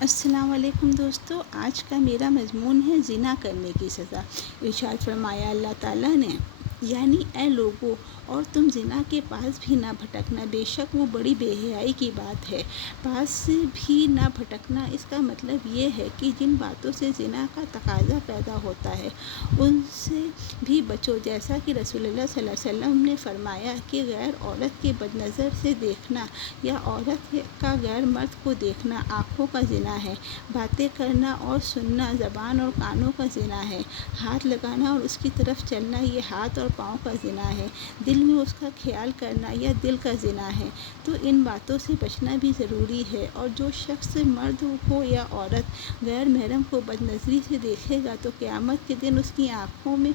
السلام علیکم دوستو، آج کا میرا مضمون ہے زنا کرنے کی سزا۔ ارشاد فرمایا اللہ تعالیٰ نے، یعنی اے لوگو، اور تم زنا کے پاس بھی نہ بھٹکنا، بے شک وہ بڑی بے حیائی کی بات ہے۔ پاس بھی نہ بھٹکنا، اس کا مطلب یہ ہے کہ جن باتوں سے زنا کا تقاضا پیدا ہوتا ہے ان سے بھی بچو، جیسا کہ رسول اللہ صلی اللہ علیہ وسلم نے فرمایا کہ غیر عورت کے بد نظر سے دیکھنا یا عورت کا غیر مرد کو دیکھنا آنکھوں کا زنا ہے، باتیں کرنا اور سننا زبان اور کانوں کا زنا ہے، ہاتھ لگانا اور اس کی طرف چلنا یہ ہاتھ اور پاؤں کا زنا ہے، دل میں اس کا خیال کرنا یا دل کا زنا ہے۔ تو ان باتوں سے بچنا بھی ضروری ہے، اور جو شخص مرد ہو یا عورت غیر محرم کو بد نظری سے دیکھے گا تو قیامت کے دن اس کی آنکھوں میں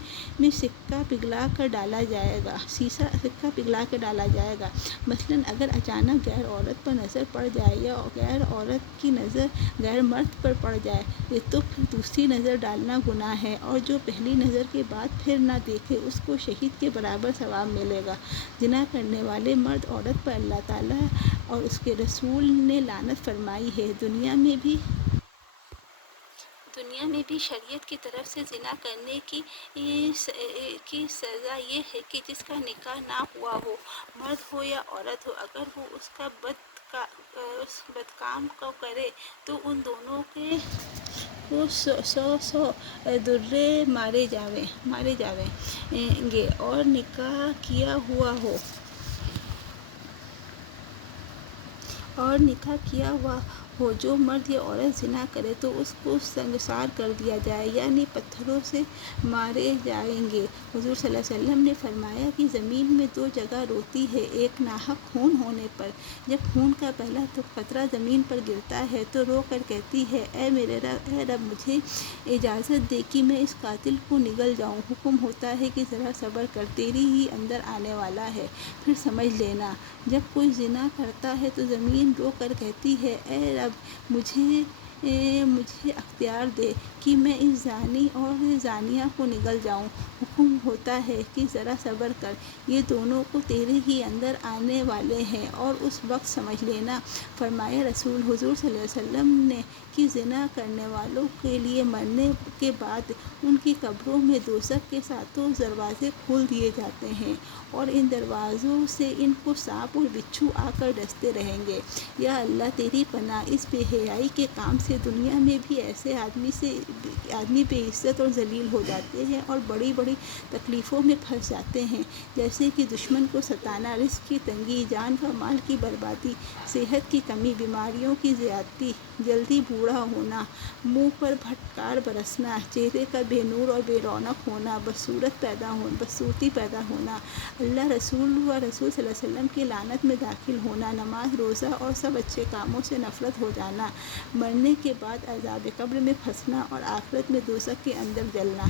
سکہ پگھلا کر ڈالا جائے گا۔ مثلاً اگر اچانک غیر عورت پر نظر پڑ جائے یا غیر عورت کی نظر غیر مرد پر پڑ جائے تو پھر دوسری نظر ڈالنا گناہ ہے، اور جو پہلی نظر کے بعد پھر نہ دیکھے اس کو شہید کے برابر ثواب ملے گا۔ زنا کرنے والے مرد عورت پر اللہ تعالیٰ اور اس کے رسول نے لعنت فرمائی ہے۔ دنیا میں بھی شریعت کی طرف سے زنا کرنے کی سزا یہ ہے کہ جس کا نکاح نہ ہوا ہو، مرد ہو یا عورت ہو، اگر وہ اس کا بدکام کو کرے تو ان دونوں کو 100 درے مارے جاویں گے، اور نکاح کیا ہوا ہو جو مرد یا عورت زنا کرے تو اس کو سنگسار کر دیا جائے، یعنی پتھروں سے مارے جائیں گے۔ حضور صلی اللہ علیہ وسلم نے فرمایا کہ زمین میں 2 جگہ روتی ہے، ایک ناحق خون ہونے پر، جب خون کا پہلا قطرہ زمین پر گرتا ہے تو رو کر کہتی ہے اے میرے رب مجھے اجازت دے کہ میں اس قاتل کو نگل جاؤں۔ حکم ہوتا ہے کہ ذرا صبر کر، تیری ہی اندر آنے والا ہے، پھر سمجھ لینا۔ جب کوئی زنا کرتا ہے تو زمین رو کر کہتی ہے اے رب مجھے اختیار دے کہ میں اس زانی اور زانیہ کو نگل جاؤں۔ حکم ہوتا ہے کہ ذرا صبر کر، یہ دونوں کو تیرے ہی اندر آنے والے ہیں اور اس وقت سمجھ لینا۔ فرمایا رسول حضور صلی اللہ علیہ وسلم نے کہ زنا کرنے والوں کے لیے مرنے کے بعد ان کی قبروں میں دوزخ کے 7 دروازے کھول دیے جاتے ہیں، اور ان دروازوں سے ان کو سانپ اور بچھو آ کر ڈستے رہیں گے۔ یا اللہ تیری پناہ، اس بے حیائی کے کام سے دنیا میں بھی ایسے آدمی بے عزت اور ذلیل ہو جاتے ہیں اور بڑی بڑی تکلیفوں میں پھنس جاتے ہیں، جیسے کہ دشمن کو ستانا، رزق کی تنگی، جان و مال کی بربادی، صحت کی کمی، بیماریوں کی زیادتی، جلدی بوڑھا ہونا، منہ پر پھٹکار برسنا، چہرے کا بے نور اور بے رونق ہونا، بدصورتی پیدا ہونا، اللہ رسول و رسول صلی اللہ علیہ وسلم کی لعنت میں داخل ہونا، نماز روزہ اور سب اچھے کاموں سے نفرت ہو جانا، مرنے کے بعد عذاب قبر میں پھنسنا اور آخرت میں دوزخ کے اندر جلنا۔